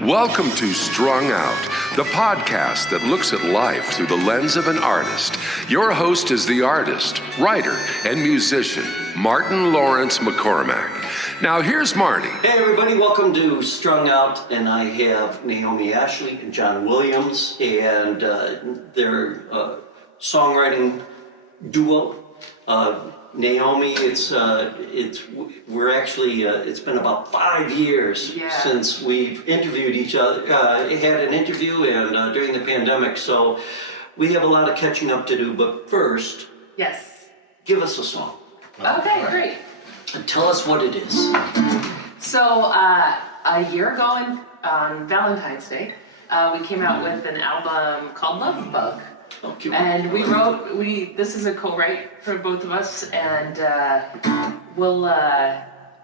Welcome to Strung Out, the podcast that looks at life through the lens of an artist. Your host is the artist, writer, and musician, Martin Lawrence McCormack. Now here's Marty. Hey everybody, welcome to Strung Out, and I have Naomi Ashley and John Williams, and their songwriting duo. Naomi, it's been about 5 years since we've interviewed each other, had an interview and during the pandemic, so we have a lot of catching up to do, but first, yes, give us a song. Okay, great. And tell us what it is. So a year ago on Valentine's Day, we came out with an album called Love Bug. Oh, cute. And this is a co-write for both of us, and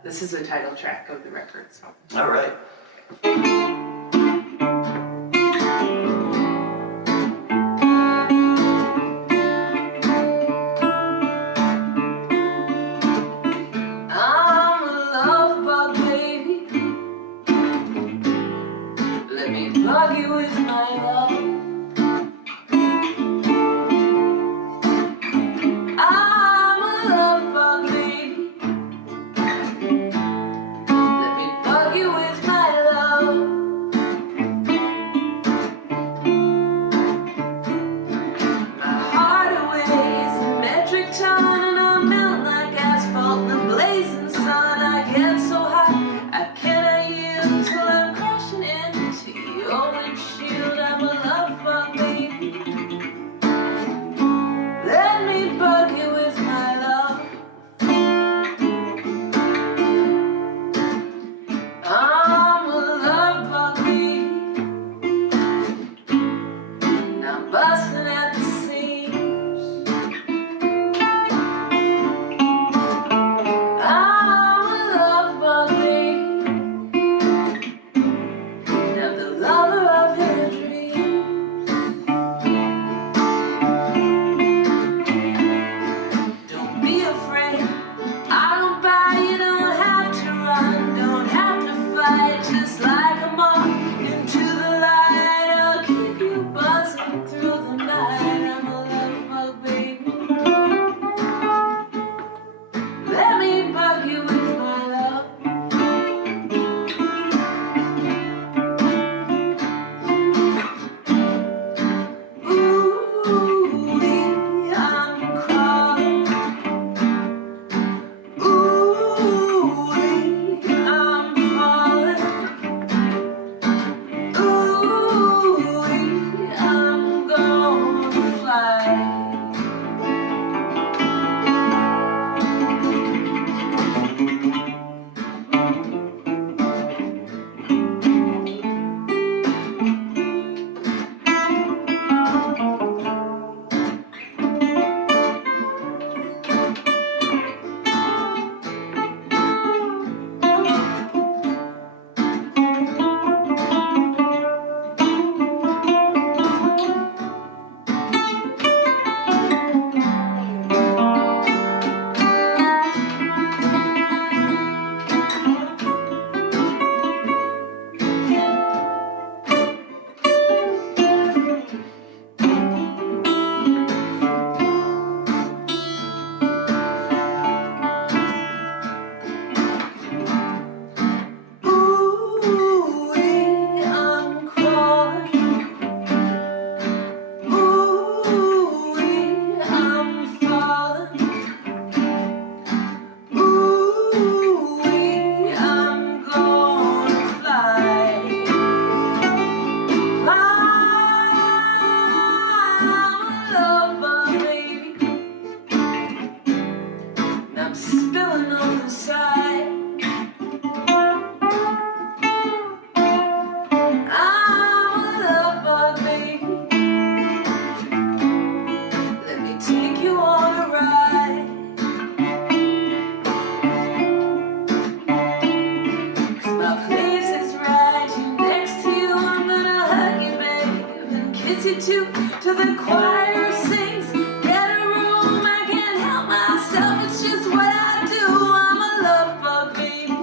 this is the title track of the record. So. All right. I'm a love bug, baby. Let me bug you with my love. To the choir sings, get a room, I can't help myself, it's just what I do, I'm a love bug, baby.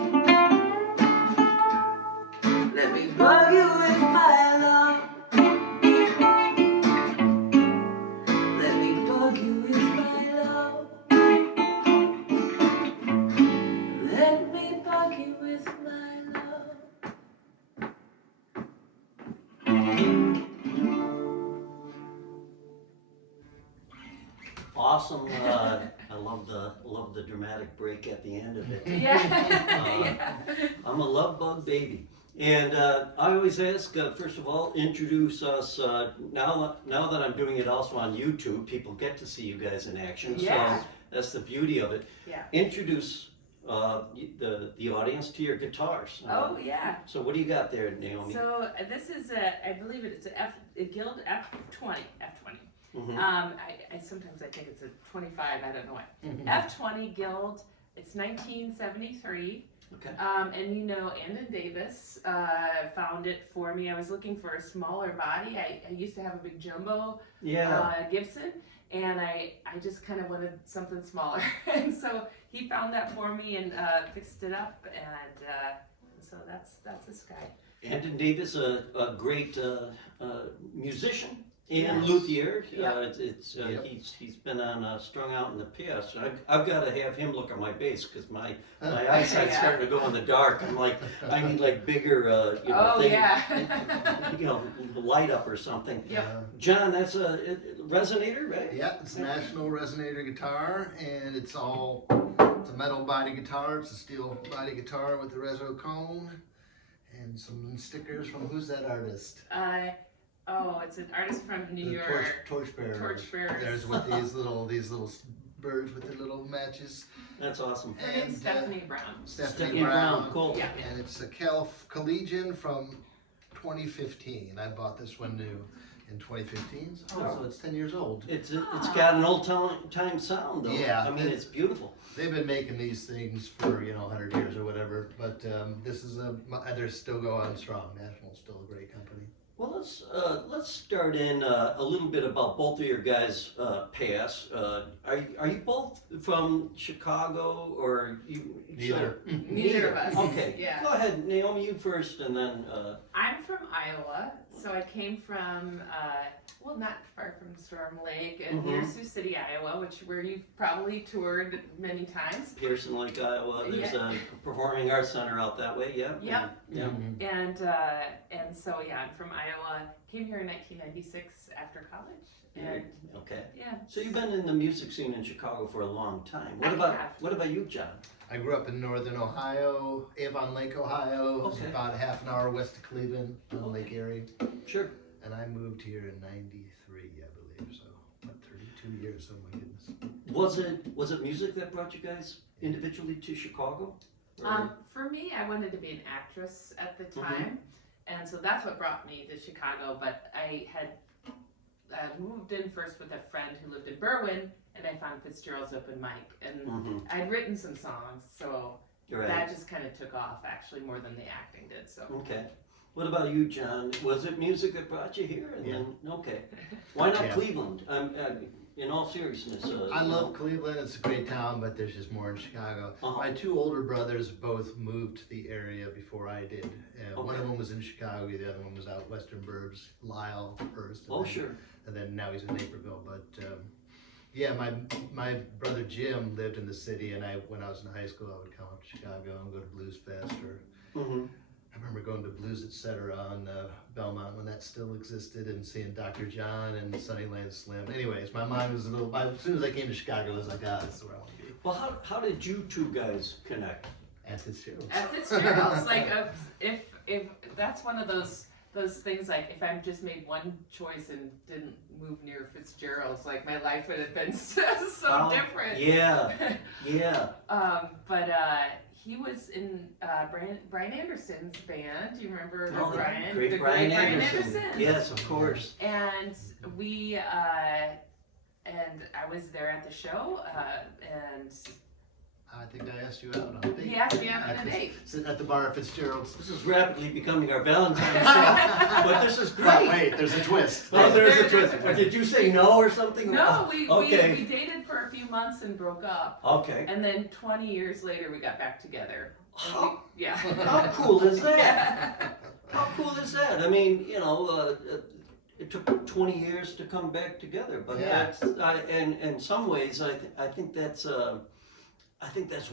Let me bug you with my love. Let me bug you with my love. Let me bug you with my love. Awesome. I love the dramatic break at the end of it. Yeah. Yeah. I'm a love bug baby. And I always ask, first of all, introduce us. Now that I'm doing it also on YouTube, people get to see you guys in action. Yeah. So that's the beauty of it. Yeah. Introduce the audience to your guitars. Oh yeah. So what do you got there, Naomi? So this is I believe it's a Guild F20. Mhm. I sometimes I think it's a 25. I don't know what. F20 Guild. It's 1973. Okay. And you know, Andon Davis found it for me. I was looking for a smaller body. I used to have a big jumbo Gibson, and I just kind of wanted something smaller. And so he found that for me and fixed it up, and so that's this guy. Andon Davis, a great musician and Yes. luthier. Yeah. He's been on Strung Out in the past. I've got to have him look at my bass because my eyesight's Yeah. starting to go in the dark. I'm like, I need like bigger, Oh thing, yeah. light up or something. Yep. John, that's a resonator, right? Yeah, it's a National Resonator guitar, and it's a metal body guitar. It's a steel body guitar with the reso cone, and some stickers from, who's that artist? It's an artist from New The York. Torchbearers. Torchbearers. There's with these little birds with their little matches. That's awesome. Her name's And, Stephanie Brown. Stephanie Brown. Cool. Yeah. And it's a Collegian from 2015. I bought this one new in 2015. So it's 10 years old. It's got an old time sound though. Yeah. I mean, it's beautiful. They've been making these things for 100 years or whatever, but this is they're still going strong. National's still a great company. Well, let's start in a little bit about both of your guys' past. Are you both from Chicago or you? Neither. Neither of us. Okay. Yeah. Go ahead, Naomi. You first, and then. I'm from Iowa, so I came from, not far from Storm Lake and near Sioux City, Iowa, where you've probably toured many times. Pearson Lake, Iowa. There's Yeah. a performing arts center out that way. Yeah. Yep. Yeah. And so I'm from Iowa. Came here in 1996 after college, and Okay. yeah. So you've been in the music scene in Chicago for a long time. I have. What about you, John? I grew up in northern Ohio, Avon Lake, Ohio. It's Okay. about half an hour west of Cleveland, on Lake Erie. Sure. And I moved here in '93, I believe. So, what, 32 years? Oh my goodness. Was it music that brought you guys individually to Chicago? Or- For me, I wanted to be an actress at the time, and so that's what brought me to Chicago. But I had moved in first with a friend who lived in Berwyn, and I found Fitzgerald's open mic, and I'd written some songs, so Right. that just kind of took off, actually, more than the acting did. So Okay. What about you, John? Was it music that brought you here? And Yeah. then, okay. Why not Yeah. Cleveland? In all seriousness. I love Cleveland. It's a great town, but there's just more in Chicago. Uh-huh. My two older brothers both moved to the area before I did. One of them was in Chicago. The other one was out western burbs, Lisle first. and Oh, then- sure. And then now he's in Naperville. But yeah, my brother Jim lived in the city, and when I was in high school, I would come up to Chicago and go to Blues Fest, or I remember going to Blues Etc. on Belmont when that still existed, and seeing Dr. John and Sunnyland Slim. Anyways, my mind was as soon as I came to Chicago, I was like, that's where I want to be. Well, how did you two guys connect? At Fitzgerald's. at Fitzgerald's, like if that's one of those things, like if I just made one choice and didn't move near Fitzgerald's, like my life would have been so different. Yeah. Yeah. But he was in Brian Anderson's band. Do you remember Oh, Brian? Great The Brian great Anderson. Yes, of course. And we and I was there at the show, and I think I asked you out on a date. he asked me out on a date. Sitting at the bar at Fitzgerald's. This is rapidly becoming our Valentine's Day, but this is But great. wait, there's a twist. Oh, there's a There's twist. a twist. Did you say no or something? No, we Okay. dated for a few months and broke up. Okay. And then 20 years later, we got back together. And How- yeah. How cool is that? Yeah. said, I mean, it took 20 years to come back together, but Yeah. and in some ways, I think that's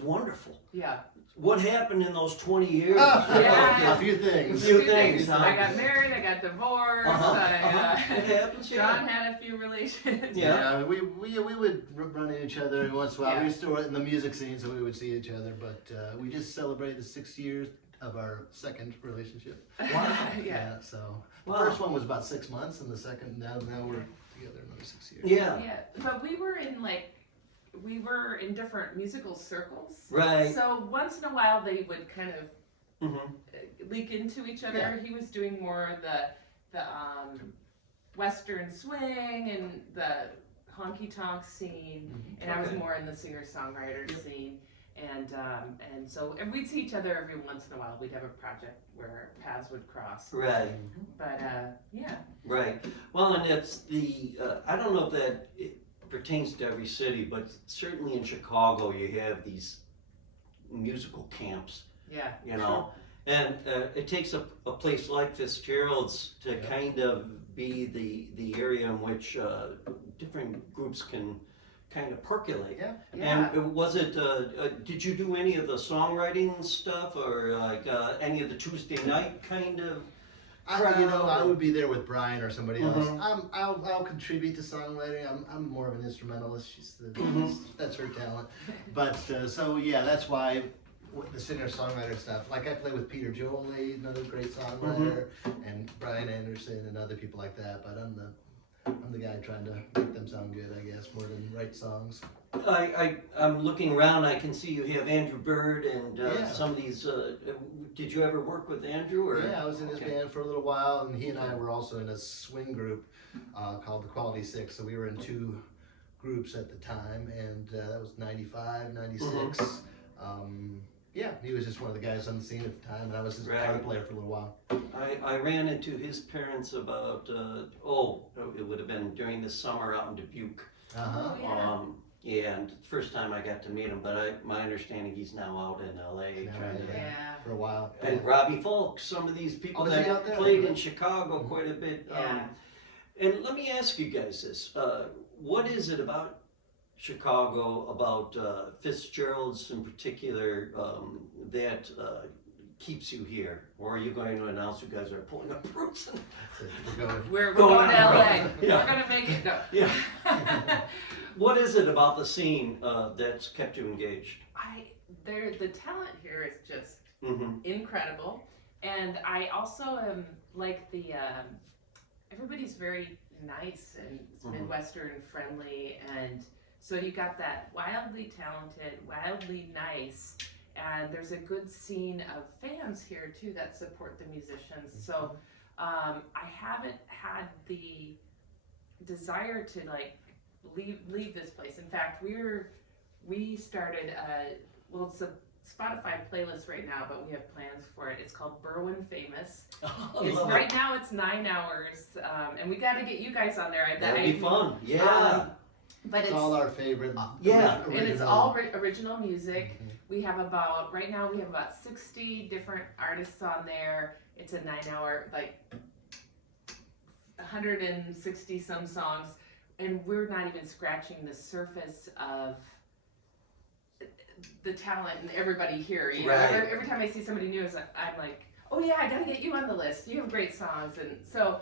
wonderful. Yeah. What happened in those 20 years? Yeah. A few things. Few things, huh? I got married, I got divorced, It happens, yeah. John had a few relations. Yeah. we would run into each other every once in a while. Yeah. We were still in the music scene, so we would see each other. But we just celebrated the 6 years of our second relationship. Wow. Yeah. So the Wow. first one was about 6 months, and the second now we're together another 6 years. Yeah. Yeah, but we were in different musical circles. Right. So once in a while they would kind of Mm-hmm. leak into each other. Yeah. He was doing more the Western swing and the honky tonk scene, and I was Okay. more in the singer songwriter scene. And so we'd see each other every once in a while. We'd have a project where our paths would cross. Right. But yeah. Right. Well, and it's I don't know if that it pertains to every city, but certainly in Chicago you have these musical camps, Yeah. and it takes a place like Fitzgerald's to Yeah. kind of be the area in which different groups can kind of percolate. Yeah. Yeah. And was it, did you do any of the songwriting stuff or like any of the Tuesday night kind of? I would be there with Brian or somebody else. Mhm. I'll contribute to songwriting. I'm more of an instrumentalist. That's her talent. But so yeah, that's why the singer-songwriter stuff. Like I play with Peter Jolie, another great songwriter, and Brian Anderson and other people like that. But I'm the guy trying to make them sound good, I guess, more than write songs. I'm looking around, I can see you have Andrew Bird and Yeah. some of these, did you ever work with Andrew or? Yeah, I was in his Okay. band for a little while, and he and I were also in a swing group called the Quality Six. So we were in two groups at the time, and that was 95, 96. Yeah, he was just one of the guys on the scene at the time, and I was his guitar Right. player for a little while. I ran into his parents about, it would have been during the summer out in Dubuque. Uh-huh. Oh, yeah. And the first time I got to meet him, but my understanding he's now out in LA Now, trying to. Yeah. For a while. And Robbie Fulks, some of these people Oh, is he that out there? played in Chicago quite a bit. Yeah. And let me ask you guys this, what is it about Chicago, about Fitzgerald's in particular, that keeps you here? Or are you going to announce you guys are pulling up roots? We're going. We're Going going to on the LA. road. Yeah. We're gonna make it. No. Yeah. What is it about the scene that's kept you engaged? The talent here is just Mm-hmm. incredible, and I also am like everybody's very nice and it's Mhm. Midwestern friendly, and so you got that wildly talented, wildly nice, and there's a good scene of fans here too that support the musicians. So I haven't had the desire to like leave this place. In fact, we started it's a Spotify playlist right now, but we have plans for it. It's called Berwyn Famous. Right now it's 9 hours, and we got to get you guys on there. That'd be fun. Yeah. But It's all our favorite. Yeah. and it's all original music. We have right now we have about 60 different artists on there. It's a 9 hour, like 160 some songs, and we're not even scratching the surface of the talent and everybody here. You know, Right. every time I see somebody new, I'm like, oh yeah, I gotta get you on the list. You have great songs, and so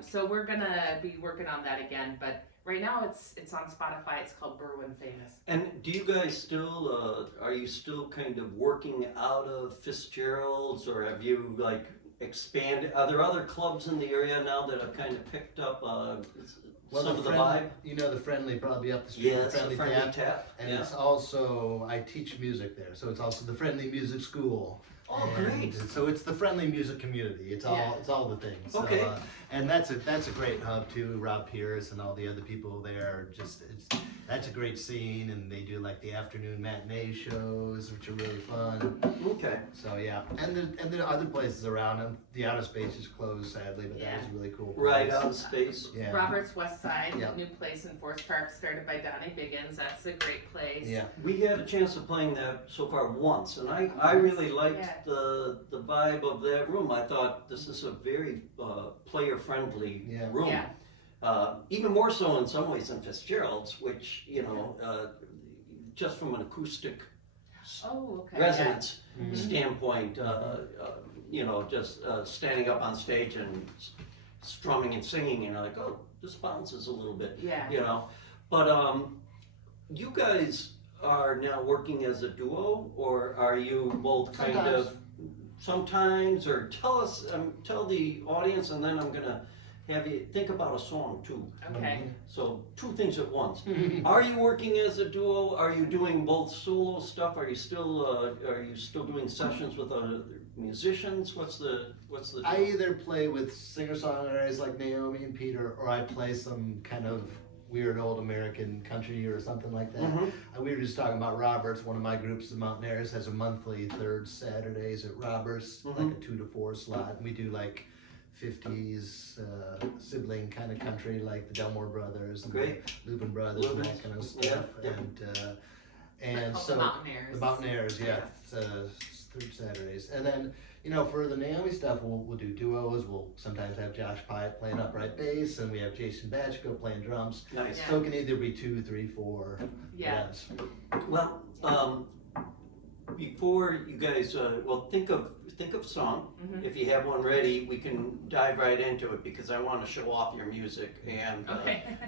so we're gonna be working on that again. But right now it's on Spotify. It's called Berwyn Famous. And do you guys still, are you still kind of working out of Fitzgerald's, or have you like expanded? Are there other clubs in the area now that have kind of picked up some of the vibe? You know, the Friendly, probably up the street. Yeah, the it's a friendly tap. And Yeah. it's also, I teach music there, so it's also the Friendly Music School. Oh, And great. So it's the friendly music community. It's all the things. Okay. So, and that's a great hub too. Rob Pierce and all the other people there. That's a great scene, and they do like the afternoon matinee shows, which are really fun. Okay. So yeah, and there are other places around. And the Outer Space is closed sadly, but that was a really cool place. Right out of space. Yeah. Robert's West Side, Yeah. new place in Forest Park, started by Donnie Biggins. That's a great place. Yeah. We had a chance of playing that so far once, and I really liked Yeah. liked the vibe of that room. I thought this is a very player-friendly room. Yeah. Even more so in some ways than Fitzgerald's, which, you know, just from an acoustic resonance standpoint, you know, just standing up on stage and strumming and singing, you know, like, oh, this bounces a little bit, you know. But you guys are now working as a duo, or are you both kind of sometimes? Or tell us, tell the audience, and then I'm gonna have you think about a song too. Okay. So 2 things at once. Are you working as a duo? Are you doing both solo stuff? Are you still doing sessions with other musicians? What's the deal? I either play with singer-songwriters like Naomi and Peter, or I play some kind of weird old American country or something like that. We were just talking about Roberts. One of my groups, the Mountaineers, has a monthly 3rd Saturdays at Roberts, like a 2 to 4 slot. And we do like 50s sibling kind of country, like the Delmore Brothers and the Lubin Brothers and that kind of stuff. And so the Mountaineers, it's 3rd Saturdays. And then, you know, for the Naomi stuff, we'll do duos. We'll sometimes have Josh Pyatt playing upright bass, and we have Jason Batchko playing drums. Nice. So it can either be 2, 3, 4. Yes. Well, before you guys, think of a song. If you have one ready, we can dive right into it, because I want to show off your music and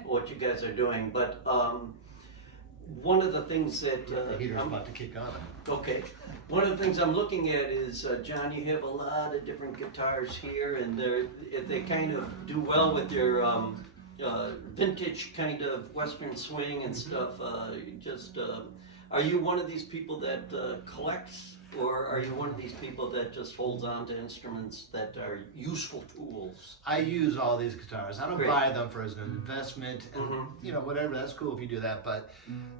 what you guys are doing. But one of the things that the heater's about to kick on. Okay. One of the things I'm looking at is, John, you have a lot of different guitars here, and they kind of do well with your vintage kind of Western swing and stuff. Are you one of these people that collects, or are you one of these people that just holds on to instruments that are useful tools? I use all these guitars. I don't buy them for as an investment, and you know, whatever. That's cool if you do that, but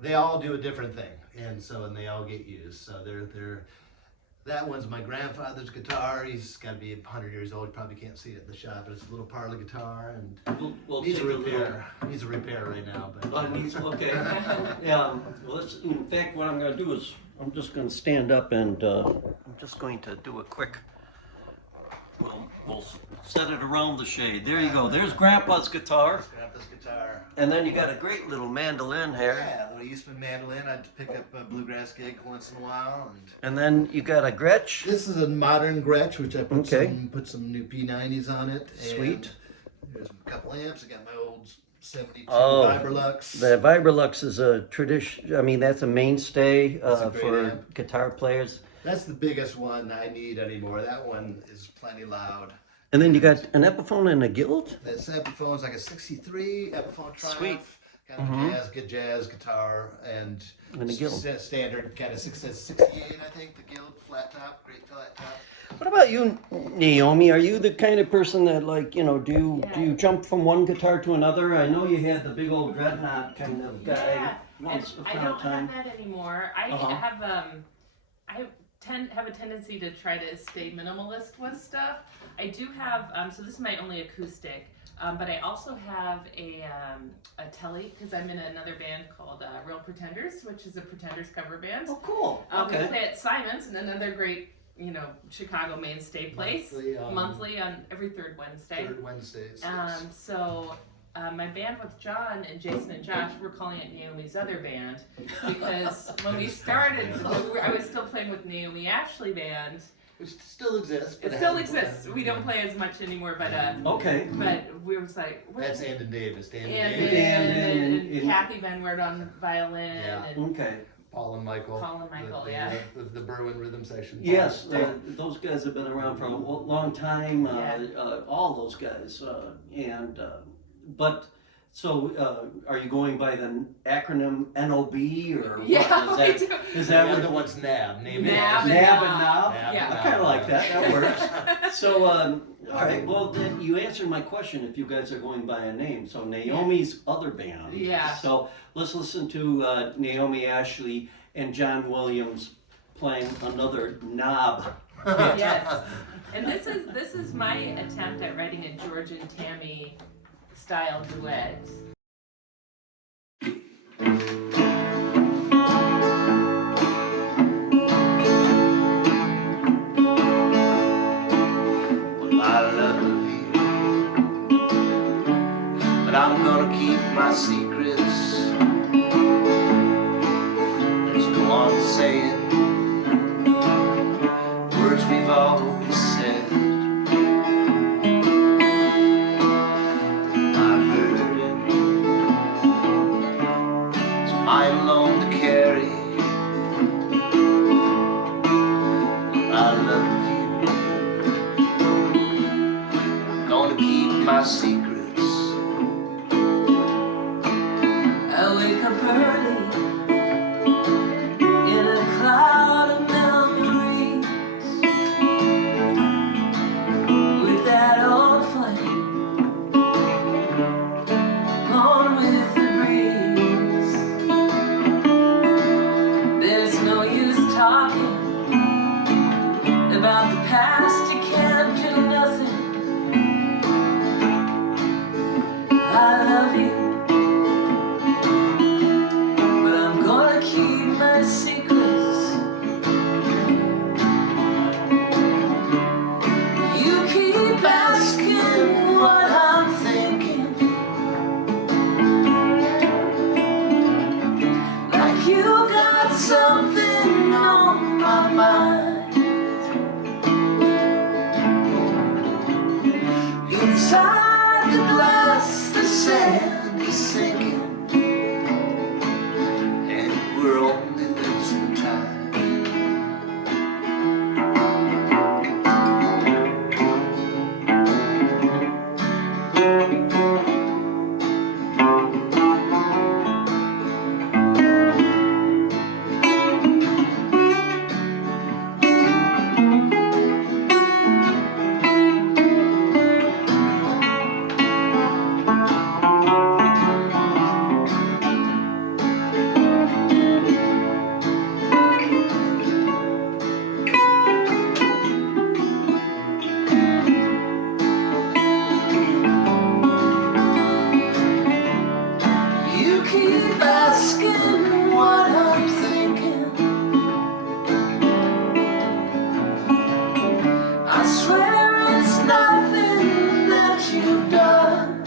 they all do a different thing, and they all get used. So that one's my grandfather's guitar. He's got to be 100 years old. You probably can't see it in the shop, but it's a little parlor guitar, and we'll needs a repair. Needs a repair right now. But okay. Well, in fact, what I'm going to do is I'm just going to stand up, and I'm just going to do a quick. We'll set it around the shade. There you go. There's Grandpa's guitar. Grandpa's guitar. And then you got a great little mandolin here. Yeah, a little Eastman mandolin. I pick up a bluegrass gig once in a while. And then you got a Gretsch. This is a modern Gretsch, which I put some new P90s on it. Sweet. There's a couple amps. I got my old 72 Vibrolux. The Vibrolux is a tradition. I mean, that's a mainstay for amp. Guitar players. That's the biggest one I need anymore. That one is plenty loud. And then you got an Epiphone and a Guild? That Epiphone's like a 63 Epiphone Triumph. Sweet. Kind of jazz guitar, and a Guild. Standard kind of 68, I think, the Guild flat top, great flat top. What about you, Naomi? Are you the kind of person that, like, you know, do you jump from one guitar to another? I know you had the big old dreadnought kind of guy once upon a time. I don't have that anymore. I have a tendency to try to stay minimalist with stuff. I do have, so this is my only acoustic, but I also have a telly, because I'm in another band called Real Pretenders, which is a Pretenders cover band. Oh, cool. We play at Simon's, and another great, you know, Chicago mainstay place. Monthly on every 3rd Wednesday. 3rd Wednesdays. So my band with John and Jason and Josh, we're calling it Naomi's Other Band, because when we started, I was still playing with Naomi Ashley Band. Which still exists. It still exists. We don't play as much anymore, but But we was like, that's Andon Davis. And Kathy Benward on violin. Yeah. And Paul and Michael. The Berwyn Rhythm Section. Yes, those guys have been around for a long time. All those guys, but. So, are you going by the acronym NOB, or what? Is that the other one's NAB? NAB and NOB? Yeah. I kind of like that. That works. So, all right. Well, then you answered my question. If you guys are going by a name, so Naomi's Other Band. Yeah. So let's listen to Naomi Ashley and John Williams playing another knob. Yes. And this is my attempt at writing a George and Tammy style duet. love you, but I'm gonna keep my secrets. Let's go on saying words we've always said. My burden is mine alone to carry. I love you, I'm gonna keep my secrets. I wake up early in a cloud of memories, with that old flame gone with the breeze. There's no use talking about the past, you can't do nothing. I love you, but I'm gonna keep my secrets. You keep asking what I'm thinking, like you got something on my mind. Inside the glass, the sand is sinking, And we're only losing time. you keep asking what I'm thinking. I swear it's nothing that you've done.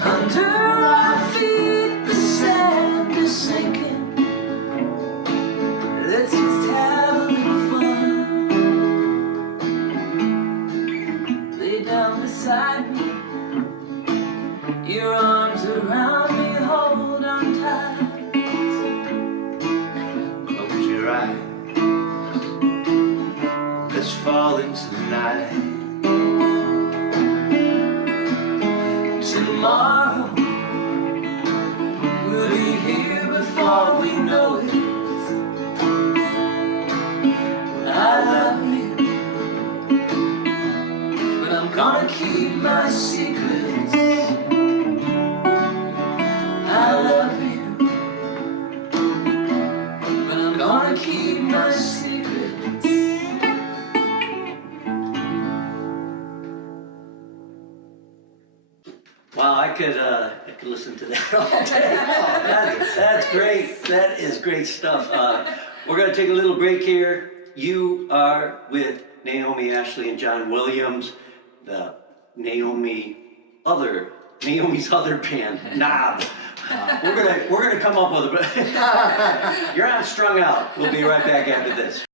Under our feet, the sand is sinking. Let's just have a little fun. Lay down beside me, your arms around me, hold on tight. Close your eyes. Let's fall into the night. Tomorrow we'll be here before we know it. I love you, but I'm gonna keep my secrets. I love you, but I'm gonna keep my secrets. Wow, I could listen to that all day. That's great. That is great stuff. We're going to take a little break here. You are with Naomi Ashley and John Williams, the Naomi's other band, Knob. We're gonna come up with it. You're on Strung Out. We'll be right back after this.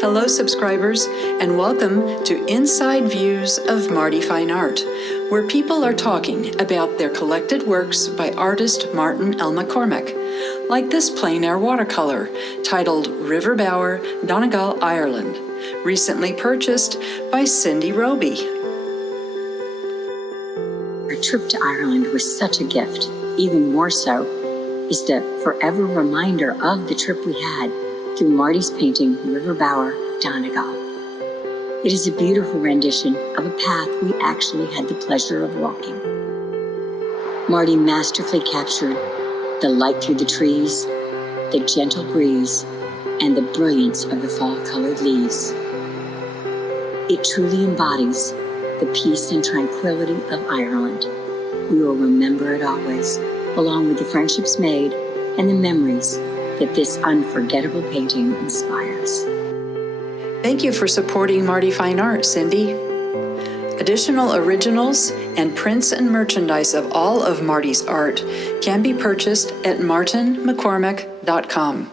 Hello, subscribers, and welcome to Inside Views of Marty Fine Art, where people are talking about their collected works by artist Martin L. McCormick, like this plein air watercolor titled River Bower, Donegal, Ireland, recently purchased by Cindy Roby. Our trip to Ireland was such a gift. Even more so is the forever reminder of the trip we had through Marty's painting, River Bower, Donegal. It is a beautiful rendition of a path we actually had the pleasure of walking. Marty masterfully captured the light through the trees, the gentle breeze, and the brilliance of the fall-colored leaves. It truly embodies the peace and tranquility of Ireland. We will remember it always along with the friendships made and the memories that this unforgettable painting inspires. Thank you for supporting Marty Fine Art, Cindy. Additional originals and prints and merchandise of all of Marty's art can be purchased at martinmccormick.com.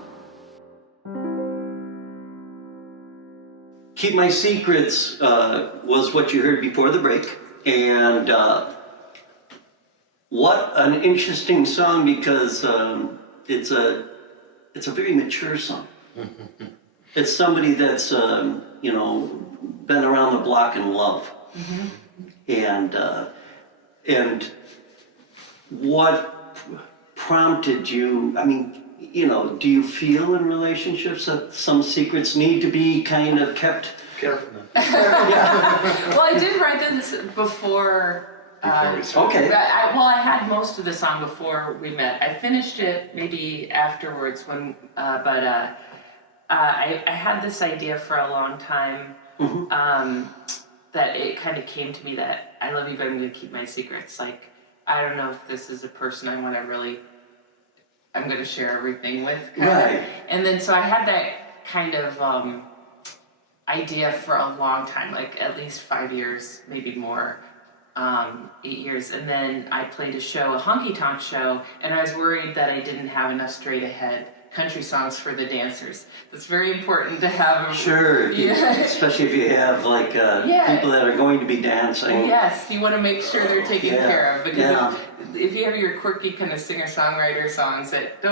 Keep My Secrets was what you heard before the break, and what an interesting song, because it's a very mature song. It's somebody that's been around the block in love, and what prompted you? I mean, do you feel in relationships that some secrets need to be kind of kept Careful. Well, I did write this before we started. Okay. I had most of the song before we met. I finished it maybe afterwards but I had this idea for a long time, that it kind of came to me that I love you, but I'm going to keep my secrets. Like, I don't know if this is a person I'm going to share everything with. Right. And then so I had that kind of idea for a long time, like at least 5 years, maybe more, 8 years. And then I played a honky tonk show, and I was worried that I didn't have enough straight ahead country songs for the dancers. It's very important to have. Sure, especially if you have people that are going to be dancing. Yes, you want to make sure they're taken care of, because if you have your quirky kind of singer-songwriter songs that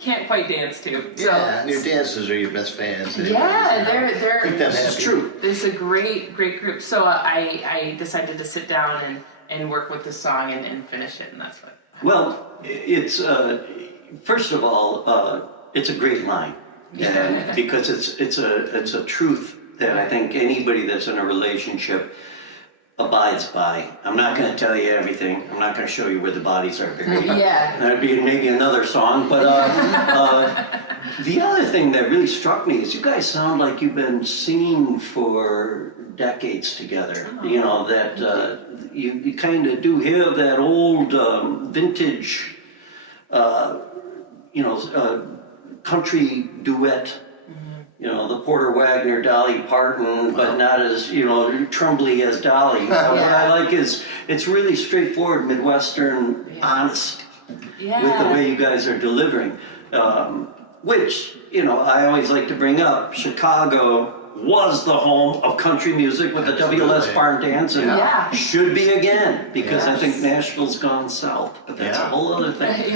can't quite dance to. So, and your dancers are your best fans. Keep them This is true. It's a great group. So I decided to sit down and work with the song and finish it, and that's what. Well, it's first of all, it's a great line, because it's a truth that I think anybody that's in a relationship abides by. I'm not going to tell you everything. I'm not going to show you where the bodies are buried. That'd be maybe another song. But the other thing that really struck me is you guys sound like you've been singing for decades together. That you kind of do have that old vintage, country duet. The Porter Wagner, Dolly Parton, but not as, trembly as Dolly. What I like is it's really straightforward Midwestern honesty with the way you guys are delivering. Which, I always like to bring up. Chicago was the home of country music with the WLS Barn Dance, and should be again, because I think Nashville's gone south, but that's a whole other thing.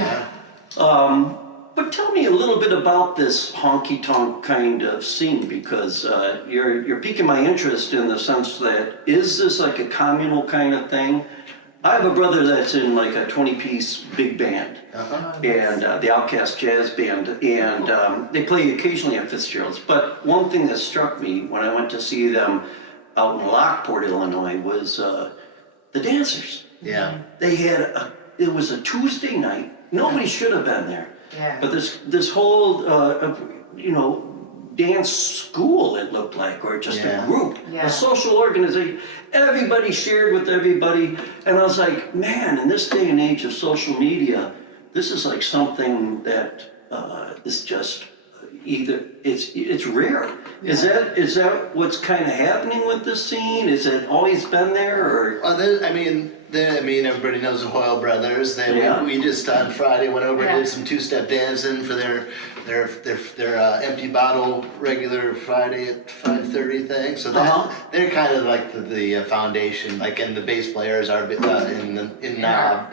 But tell me a little bit about this honky-tonk kind of scene, because you're piquing my interest in the sense that, is this like a communal kind of thing? I have a brother that's in like a 20-piece big band, and the Outcast Jazz Band, and they play occasionally at Fitzgerald's. But one thing that struck me when I went to see them out in Lockport, Illinois, was the dancers. They had it was a Tuesday night. Nobody should have been there. But this whole dance school, it looked like, or just a group, a social organization. Everybody shared with everybody, and I was like, man, in this day and age of social media, this is like something that is just it's rare. Is that what's kind of happening with this scene? Is it always been there, or? Everybody knows the Hoyle Brothers. We just on Friday went over and did some two-step dancing for their empty bottle regular Friday at 5:30 thing. So they're kind of like the foundation. Like, and the bass players are in Knob,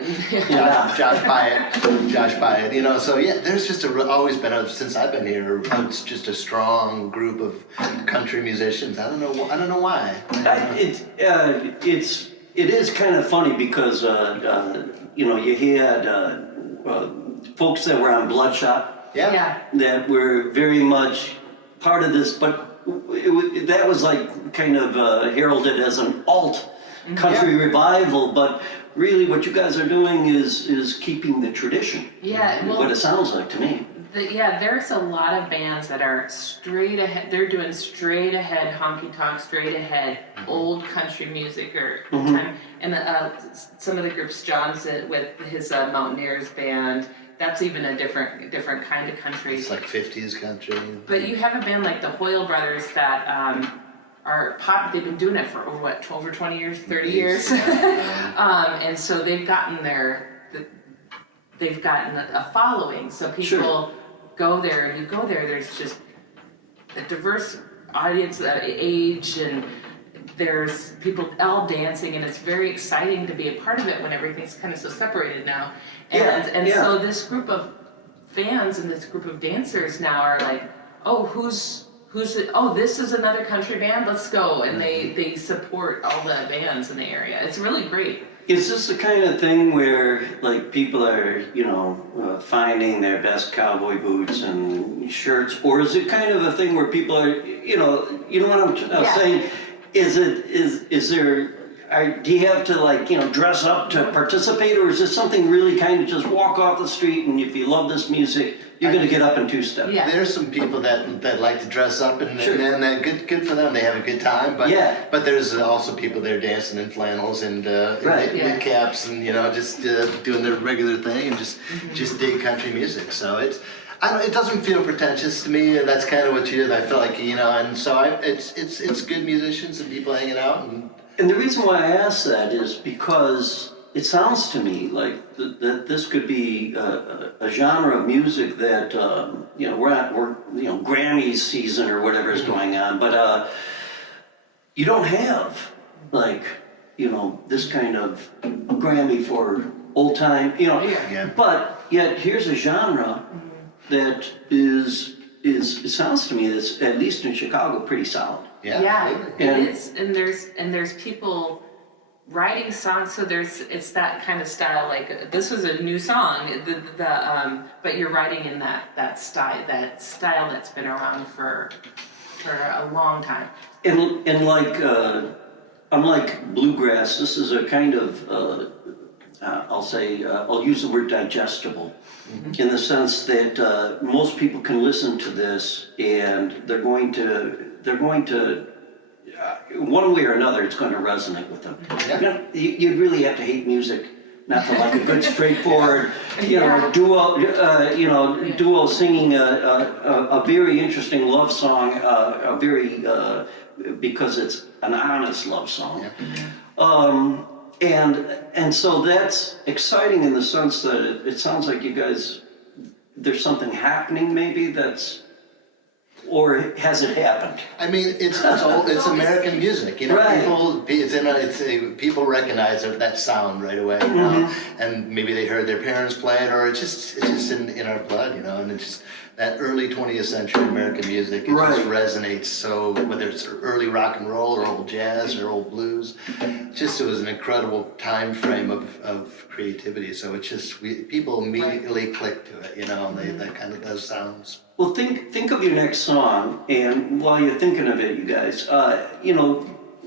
Josh Byatt. So there's just always been since I've been here. It's just a strong group of country musicians. I don't know why. It is kind of funny because, you had folks that were on Bloodshot that were very much part of this, but that was like kind of heralded as an alt country revival, but really what you guys are doing is keeping the tradition. What it sounds like to me. There's a lot of bands that are straight ahead. They're doing straight ahead honky tonk, straight ahead old country music or time. And some of the groups, John's with his Mountaineers band. That's even a different kind of country. It's like 50s country. But you have a band like the Hoyle Brothers that are pop. They've been doing it for over 20 years, 30 years, and so they've gotten a following. So people go there. You go there. There's just a diverse audience, age, and there's people all dancing, and it's very exciting to be a part of it when everything's kind of so separated now. And so this group of fans and this group of dancers now are like, oh, who's it? Oh, this is another country band. Let's go, and they support all the bands in the area. It's really great. Is this the kind of thing where, like, people are, finding their best cowboy boots and shirts, or is it kind of a thing where people are, you know what I'm saying? Do you have to dress up to participate, or is this something really kind of just walk off the street and if you love this music, you're going to get up and two-step? Yeah. There's some people that like to dress up and that good for them. They have a good time. But there's also people there dancing in flannels and with caps and just doing their regular thing and just dig country music. So it doesn't feel pretentious to me, and that's kind of what you did. I feel like and so it's good musicians and people hanging out And the reason why I ask that is because it sounds to me like that this could be a genre of music that we're Grammys season or whatever is going on, but you don't have this kind of Grammy for old time, But yet here's a genre that is it sounds to me that's at least in Chicago pretty solid. Yeah, it is, and there's people writing songs. So it's that kind of style. Like this was a new song, but you're writing in that style that's been around for a long time. And unlike bluegrass, this is a kind of I'll use the word digestible. In the sense that most people can listen to this and they're going to one way or another, it's going to resonate with them. You really have to hate music not to like a good straightforward duo singing a very interesting love song, because it's an honest love song. And so that's exciting in the sense that it sounds like you guys, there's something happening maybe or has it happened? I mean, it's American music, people recognize that sound right away, and maybe they heard their parents play it, or it's just in our blood, and it's just that early 20th century American music, it just resonates. So whether it's early rock and roll or old jazz or old blues, it was an incredible time frame of creativity. So it's just people immediately click to it, and that kind of those sounds. Well, think of your next song, and while you're thinking of it, you guys,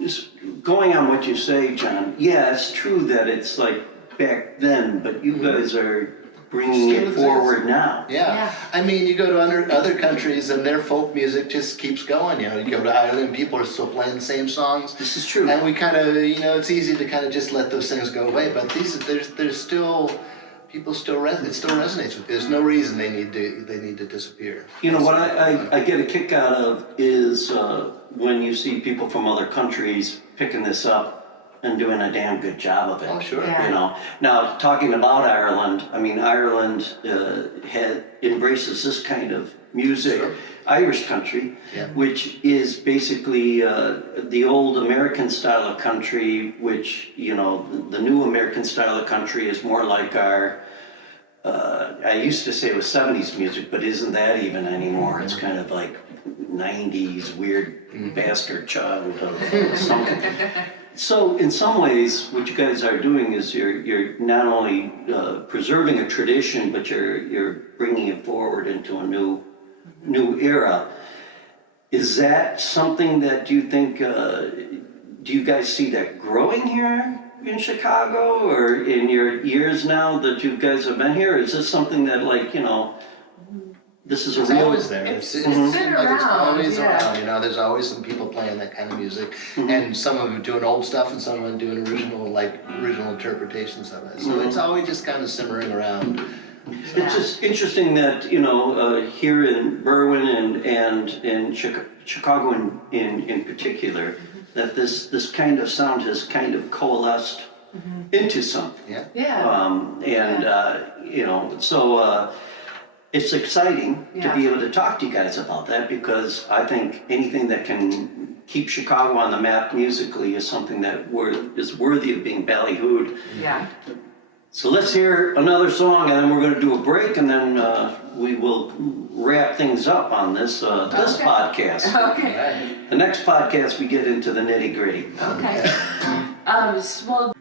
just going on what you say, John. Yeah, it's true that it's like back then, but you guys are bringing it forward now. Yeah. I mean, you go to other countries and their folk music just keeps going. You go to Ireland, people are still playing the same songs. This is true. And we kind of, it's easy to kind of just let those things go away. But there's still, people still it still resonates with. There's no reason they need to disappear. What I get a kick out of is when you see people from other countries picking this up and doing a damn good job of it. Oh, sure. Now talking about Ireland, I mean, Ireland embraces this kind of music, Irish country, which is basically the old American style of country, which, the new American style of country is more like our, I used to say it was 70s music, but isn't that even anymore? It's kind of like 90s weird bastard child of something. So in some ways, what you guys are doing is you're not only preserving a tradition, but you're bringing it forward into a new era. Is that something that you think? Do you guys see that growing here in Chicago, or in your years now that you guys have been here? Is this something that this is a It's real. always there. It's It been seems like it's around, always yeah. around, you know, there's always some people playing that kind of music. And some of them doing old stuff and some of them doing original interpretations of it. So it's always just kind of simmering around. It's just interesting that, you know, here in Berwyn and in Chicago in particular, that this kind of sound has kind of coalesced into something. Yeah. Yeah. You know, so it's exciting to be Yeah. able to talk to you guys about that, because I think anything that can keep Chicago on the map musically is something that is worthy of being ballyhooed. Yeah. So let's hear another song, and then we're going to do a break, and then we will wrap things up on this Okay. podcast. Okay. Right. The next podcast, we get into the nitty gritty. Okay. Well,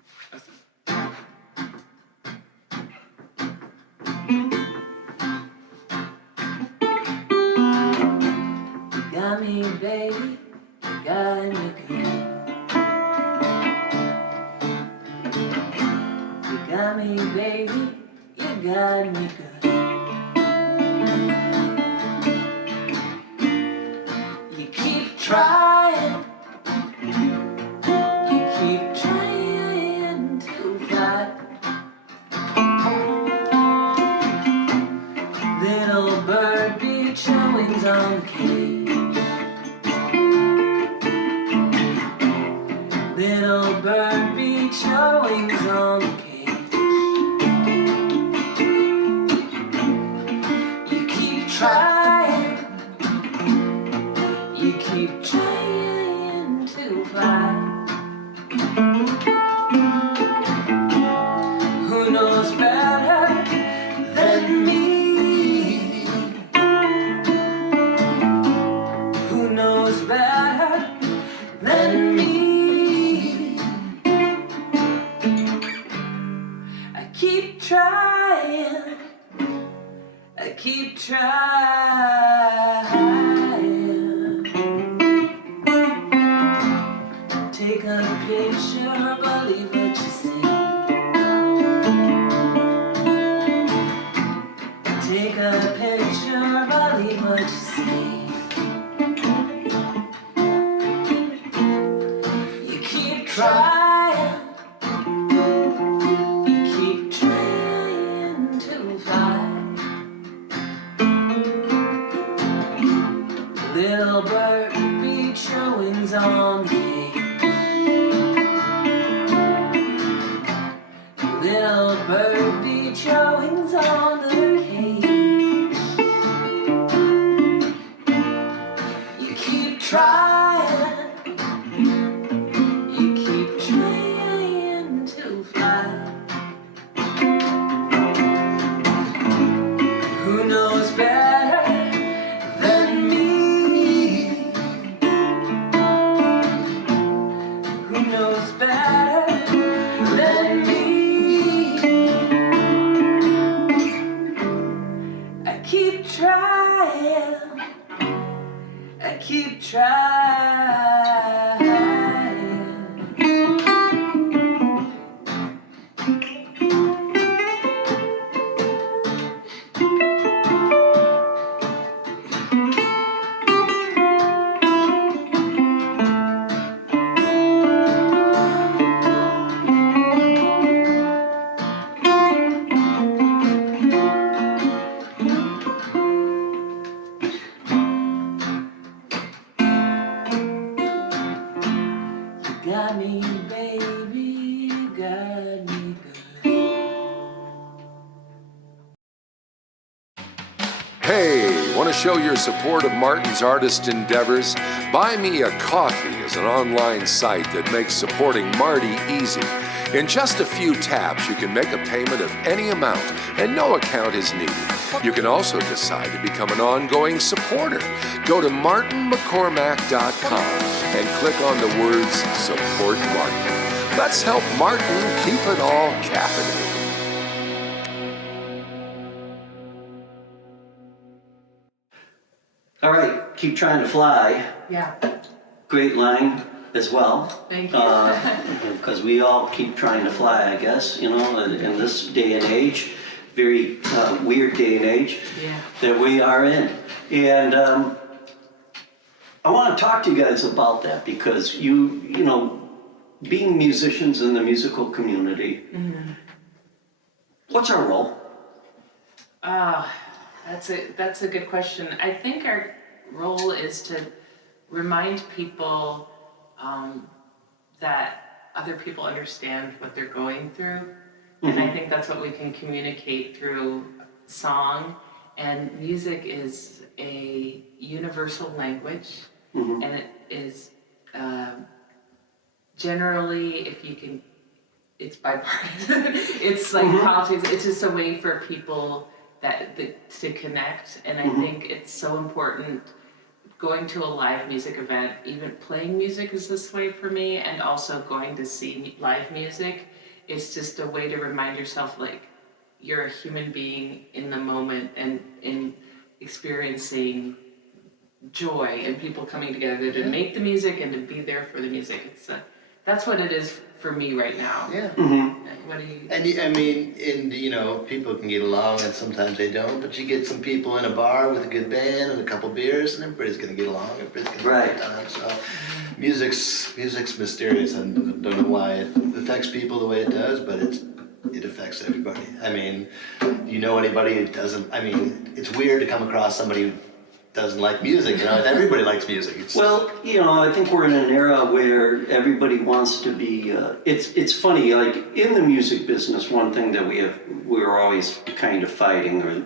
got me, baby, got me good. You got me, baby, you got me good. You keep trying, you keep trying to fly. Little bird beat your wings on the cage. Little bird beat your wings on the cage. You keep trying, you keep trying to fly. Who knows better than me? Who knows better than me? I keep trying, I keep trying. Take a picture, believe what you see. Take a picture, believe what you see. You keep trying, you keep trying to fly. Little bird, beat your wings on the cage. Little bird, beat your wings on the cage. You keep trying, you keep trying to fly. Who knows better than me? Who knows better than me? I keep trying, I keep trying. Got me, baby, got me good. Hey, want to show your support of Martin's artist endeavors? Buy Me a Coffee is an online site that makes supporting Marty easy. In just a few taps, you can make a payment of any amount, and no account is needed. You can also decide to become an ongoing supporter. Go to martinmccormack.com and click on the words Support Martin. Let's help Martin keep it all caffeinated. All right, keep trying to fly. Yeah. Great line as well. Thank you. Because we all keep trying to fly, I guess, you know, in this day and age. very weird day and age that we are in. And I want to talk to you guys about that because you know, being musicians in the musical community, what's our role? That's a good question. I think our role is to remind people that other people understand what they're going through. And I think that's what we can communicate through song. And music is a universal language. And it is generally, if you can, it's bipartisan. It's like politics. It's just a way for people to connect. And I think it's so important going to a live music event, even playing music is this way for me, and also going to see live music. It's just a way to remind yourself, like, you're a human being in the moment and in experiencing joy and people coming together to make the music and to be there for the music. It's that's what it is for me right now. Yeah. What do you? And I mean, you know, people can get along and sometimes they don't, but you get some people in a bar with a good band and a couple beers and everybody's gonna get along, everybody's gonna have a good time. So music's mysterious and don't know why it affects people the way it does, but it affects everybody. I mean, do you know anybody who doesn't? I mean, it's weird to come across somebody who doesn't like music, you know, everybody likes music. Well, you know, I think we're in an era where everybody wants to be, it's funny, like in the music business, one thing that we're always kind of fighting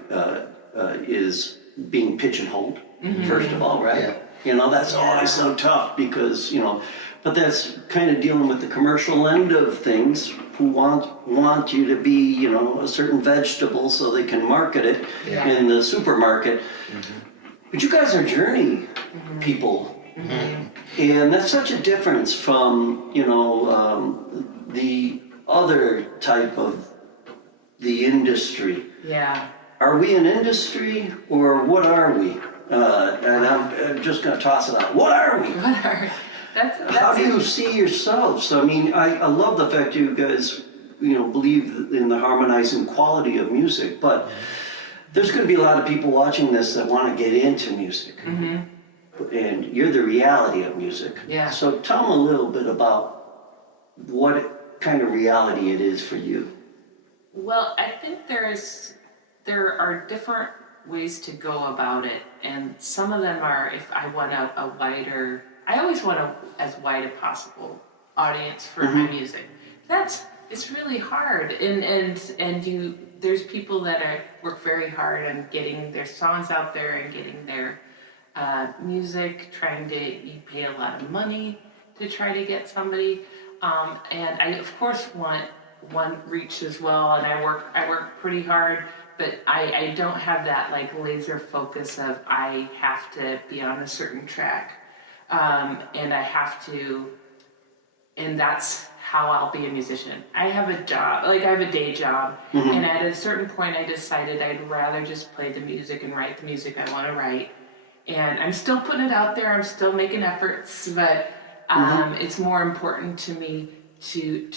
is being pigeonholed, first of all, right? Yeah. You know, that's always so tough because, you know, but that's kind of dealing with the commercial end of things who want you to be, you know, a certain vegetable so they can market it in the supermarket. But you guys are journey people, and that's such a difference from, you know, the other type of the industry. Yeah. Are we an industry or what are we? And I'm just going to toss it out. What are we? What are? How do you see yourselves? I mean, I love the fact you guys, you know, believe in the harmonizing quality of music, but there's going to be a lot of people watching this that want to get into music. And you're the reality of music. Yeah. So tell them a little bit about what kind of reality it is for you. Well, I think there are different ways to go about it, and some of them are if I want a wider. I always want as wide a possible audience for my music. It's really hard, and there's people that work very hard on getting their songs out there and getting their music, you pay a lot of money to try to get somebody, and I of course want one reach as well, and I work pretty hard, but I don't have that like laser focus of I have to be on a certain track, and I have to, and that's how I'll be a musician. I have a job, like I have a day job, and at a certain point I decided I'd rather just play the music and write the music I want to write. And I'm still putting it out there, I'm still making efforts, but it's more important to me to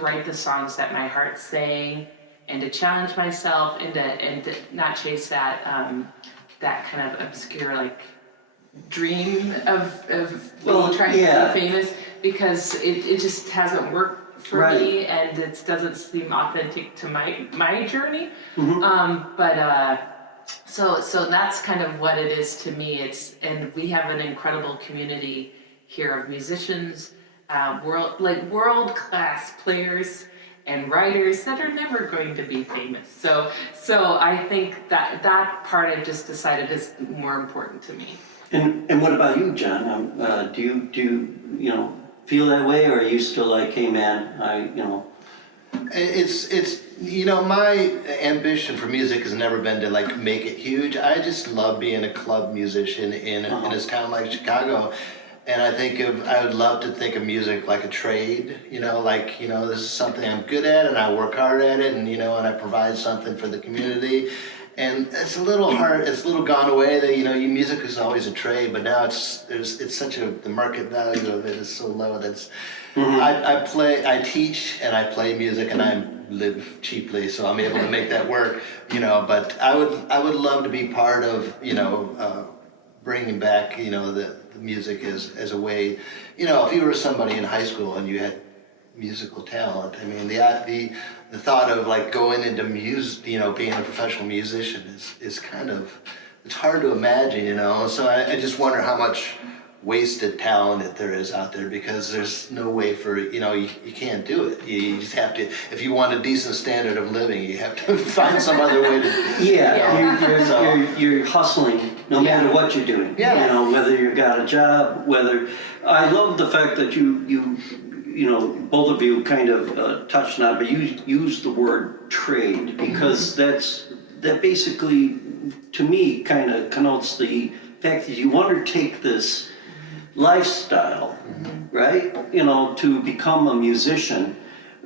write the songs that my heart's saying and to challenge myself and to not chase that kind of obscure like dream of trying to be famous, because it just hasn't worked for me, and it doesn't seem authentic to my journey. So that's kind of what it is to me. And we have an incredible community here of musicians, world-class players and writers that are never going to be famous. So I think that part I just decided is more important to me. And what about you, John? Do you know, feel that way, or are you still like, hey man, you know? It's you know, my ambition for music has never been to like make it huge. I just love being a club musician in a town like Chicago. And I would love to think of music like a trade, you know, like, you know, this is something I'm good at and I work hard at it, and, you know, and I provide something for the community. And it's a little hard, it's a little gone away that, you know, music is always a trade, but now it's the market value of it is so low that I teach and I play music, and I'm live cheaply, so I'm able to make that work, but I would love to be part of, bringing back, the music as a way, if you were somebody in high school and you had musical talent, I mean, the thought of like going into music, being a professional musician is kind of, it's hard to imagine, so I just wonder how much wasted talent that there is out there, because there's no way for, you can't do it. You just have to, if you want a decent standard of living, you have to find some other way to. You're hustling no matter what you're doing. Yeah. Whether you've got a job, whether, I love the fact that you both of you kind of touched on it, but you use the word trade, because that basically, to me, kind of connotes the fact that you undertake this lifestyle, right? To become a musician,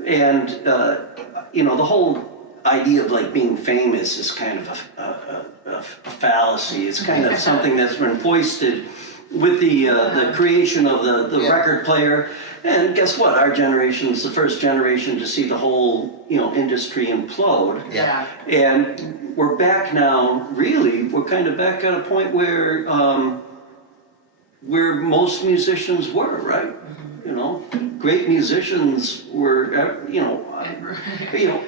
and the whole idea of like being famous is kind of a fallacy. It's kind of something that's been foisted with the creation of the record player. And guess what? Our generation is the first generation to see the whole industry implode. Yeah. And we're back now. Really, we're kind of back at a point where most musicians were, right? Great musicians were,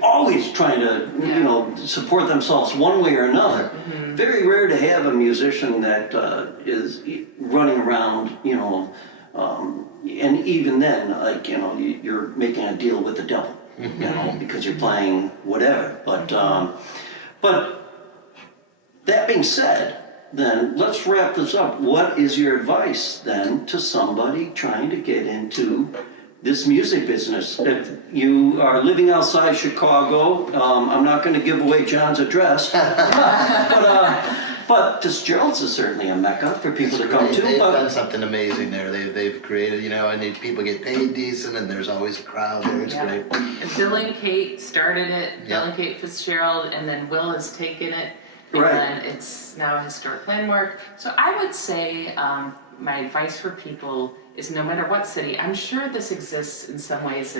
always trying to, support themselves one way or another. Very rare to have a musician that is running around, and even then, like, you're making a deal with the devil, because you're playing whatever. But that being said, then let's wrap this up. What is your advice then to somebody trying to get into this music business? If you are living outside Chicago, I'm not going to give away John's address, but Fitzgerald's is certainly a mecca for people to come to. They've done something amazing there. They've created, and people get paid decent, and there's always a crowd there. It's great. And Bill and Kate started it. Bill and Kate Fitzgerald, and then Will has taken it. And it's now a historic landmark. So I would say my advice for people is, no matter what city, I'm sure this exists in some ways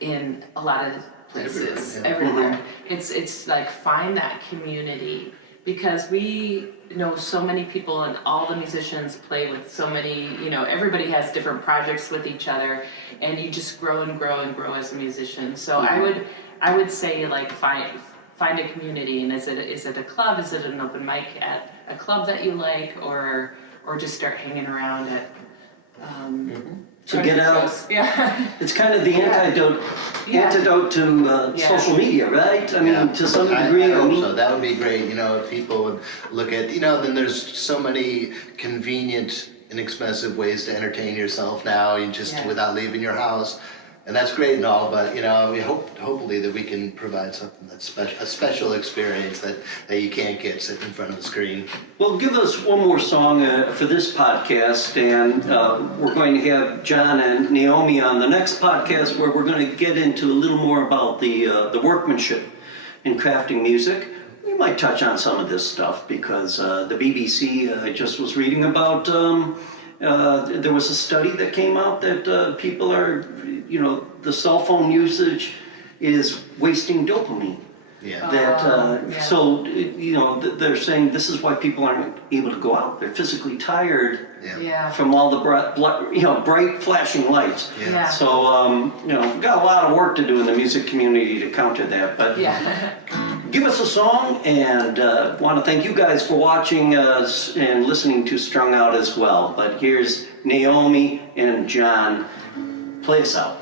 in a lot of places, everywhere. It's like, find that community, because we know so many people, and all the musicians play with so many, everybody has different projects with each other, and you just grow and grow and grow as a musician. So I would say, like, find a community, and is it a club? Is it an open mic at a club that you like, or just start hanging around at to get out. Yeah. It's kind of the antidote to social media, right? I mean, to some degree. I hope so. That would be great. If people would look at, then there's so many convenient, inexpensive ways to entertain yourself now, without leaving your house. And that's great and all, but we hopefully that we can provide something that's a special experience that you can't get sitting in front of the screen. Well, give us one more song for this podcast, and we're going to have John and Naomi on the next podcast, where we're going to get into a little more about the workmanship in crafting music. We might touch on some of this stuff, because the BBC I just was reading about. There was a study that came out that people are, the cell phone usage is wasting dopamine. Yeah. So, they're saying this is why people aren't able to go out. They're physically tired from all the bright flashing lights. Yeah. So, we've got a lot of work to do in the music community to counter that. But give us a song, and want to thank you guys for watching us and listening to Strung Out as well. But here's Naomi and John. Play us out.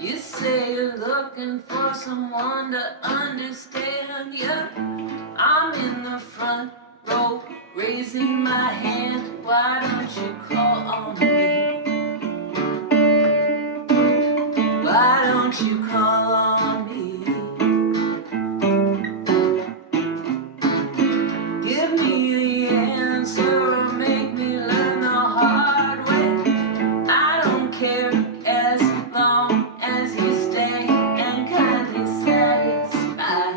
You say you're looking for someone to understand you. I'm in the front row, raising my hand. Why don't you call on me? Why don't you call on me? Give me the answer or make me learn the hard way. I don't care as long as you stay and kindly satisfy.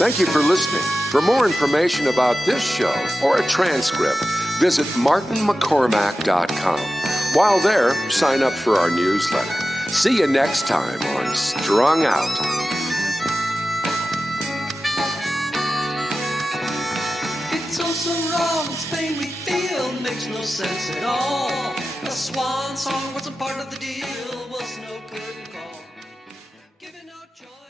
Thank you for listening. For more information about this show or a transcript, visit martinmccormack.com. While there, sign up for our newsletter. See you next time on Strung Out. It's all so wrong, this pain we feel makes no sense at all. A swan song wasn't part of the deal, was no curtain call. Giving out joy.